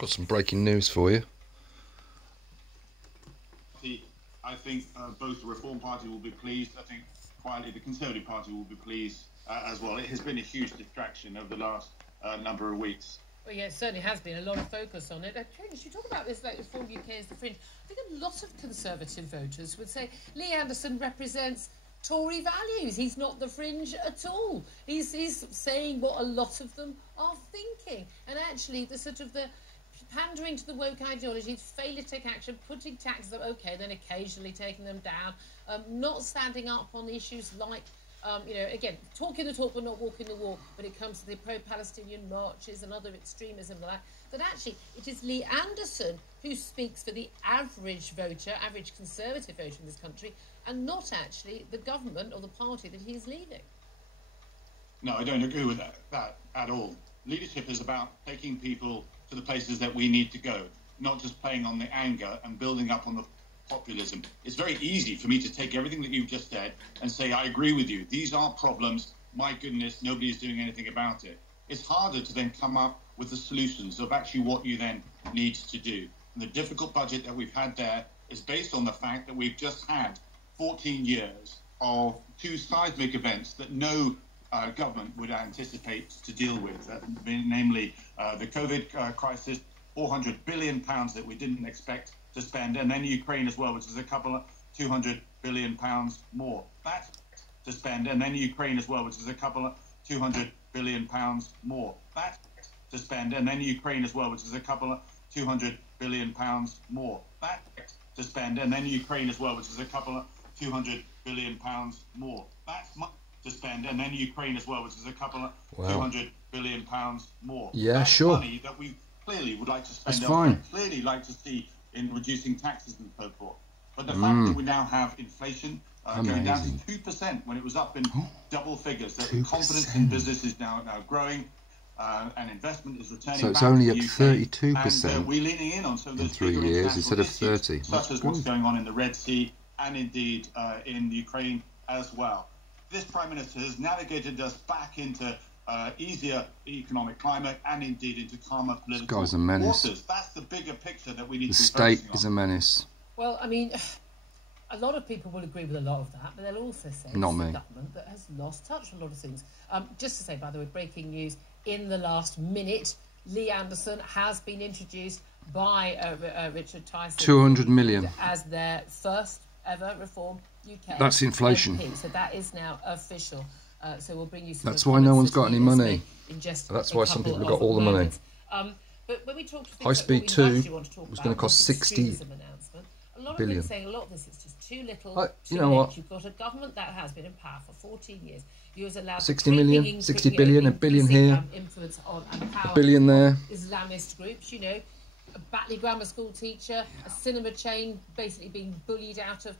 Got some breaking news for you. I think both the Reform Party will be pleased. I think quietly the Conservative Party will be pleased as well. It has been a huge distraction over the last number of weeks. Well, yeah, it certainly has been a lot of focus on it. You talk about this, like Reform UK as the fringe. I think a lot of Conservative voters would say Lee Anderson represents Tory values. He's not the fringe at all. He's saying what a lot of them are thinking. And actually, the pandering to the woke ideology, failure to take action, putting taxes up, okay, then occasionally taking them down, not standing up on issues like, again, talking the talk but not walking the walk when it comes to the pro-Palestinian marches and other extremism like that actually it is Lee Anderson who speaks for the average voter, average Conservative voter in this country, and not actually the government or the party that he's leading. No, I don't agree with that at all. Leadership is about taking people to the places that we need to go, not just playing on the anger and building up on the populism. It's very easy for me to take everything that you've just said and say, I agree with you. These are problems. My goodness, nobody is doing anything about it. It's harder to then come up with the solutions of actually what you then need to do. And the difficult budget that we've had there is based on the fact that we've just had 14 years of two seismic events that no government would anticipate to deal with, namely the COVID crisis, 400 billion pounds that we didn't expect to spend, and then Ukraine as well, which is 200 billion pounds more. That's to spend, and then Ukraine as well, which is 200 billion pounds more. That's to spend, and then Ukraine as well, which is 200 billion pounds more. That's to spend, and then Ukraine as well, which is 200 billion pounds more. That's to spend, and then Ukraine as well, which is 200 billion pounds more. Yeah, that's sure. Money that we clearly would like to spend. That's fine. Clearly like to see in reducing taxes and so forth. But the fact that we now have inflation going down to 2% when it was up in double figures, that confidence in business is now growing, and investment is returning. So it's back only to at the UK, 32% and we're leaning in on some of those in 3 bigger years instead of international issues, 30. such as what's going on in the Red Sea and indeed in Ukraine as well. This Prime Minister has navigated us back into easier economic climate and indeed into calmer political This guy's a menace. waters. That's the bigger picture that we need The to be state focusing is a on. menace. Well, I mean, a lot of people will agree with a lot of that, but they'll also say Not it's me. the government that has lost touch with a lot of things. Just to say, by the way, breaking news, in the last minute, Lee Anderson has been introduced by Richard Tyson 200 million. as their first ever Reform UK. That's inflation. MP. So that is now official. So we'll bring you some. That's why no one's got any money. That's why some people have got all the money. But when we talk to High Speed 2 was going to cost 60 a lot of billion. people saying a lot of this is just too little. You too know late. what? You've got a government that has been in power for 14 years. You was allowed 60 million, 60 billion, a billion here, influence on and power a billion there. Islamist groups, a Batley grammar school teacher, a cinema chain basically being bullied out of